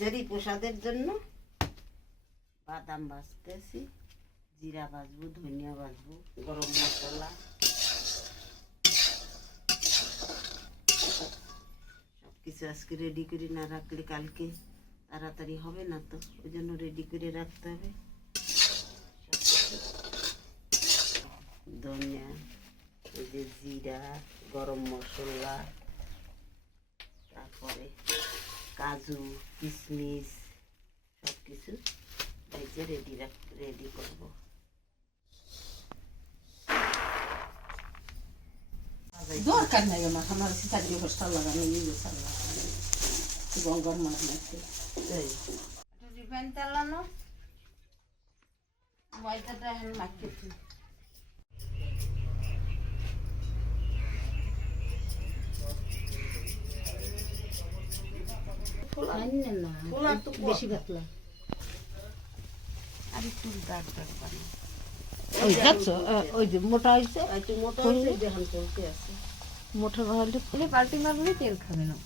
খিচুড়ি প্রসাদের জন্য বাদাম ভাজতেছি, জিরা ভাজবো, ধনিয়া ভাজবো, গরম মশলা সব কিছু আজকে রেডি করে না রাখলে কালকে তাড়াতাড়ি হবে না, তো ওই জন্য রেডি করে রাখতে হবে। ধনিয়া, এই যে জিরা, গরম মশলা, তারপরে কাজু, কিশমিশ সব কিছু ভেজে রেডি করবো। দরকার নাই আমার আমার চাকরি বস্তা লাগানো নিজে লাগানো গঙ্গার মাছ মারতে রিফাইন তেলানো ময়দাটা এখন মাখিয়েছি। বেশি পাতলা আর একটু দাগ দাগ বানাই। ওই দেখছো ওই যে মোটা হয়েছে একটু মোটা হয়েছে, যখন চলতে আছে মোটা ভালো পাল্টি মারলে তেল খাবে না।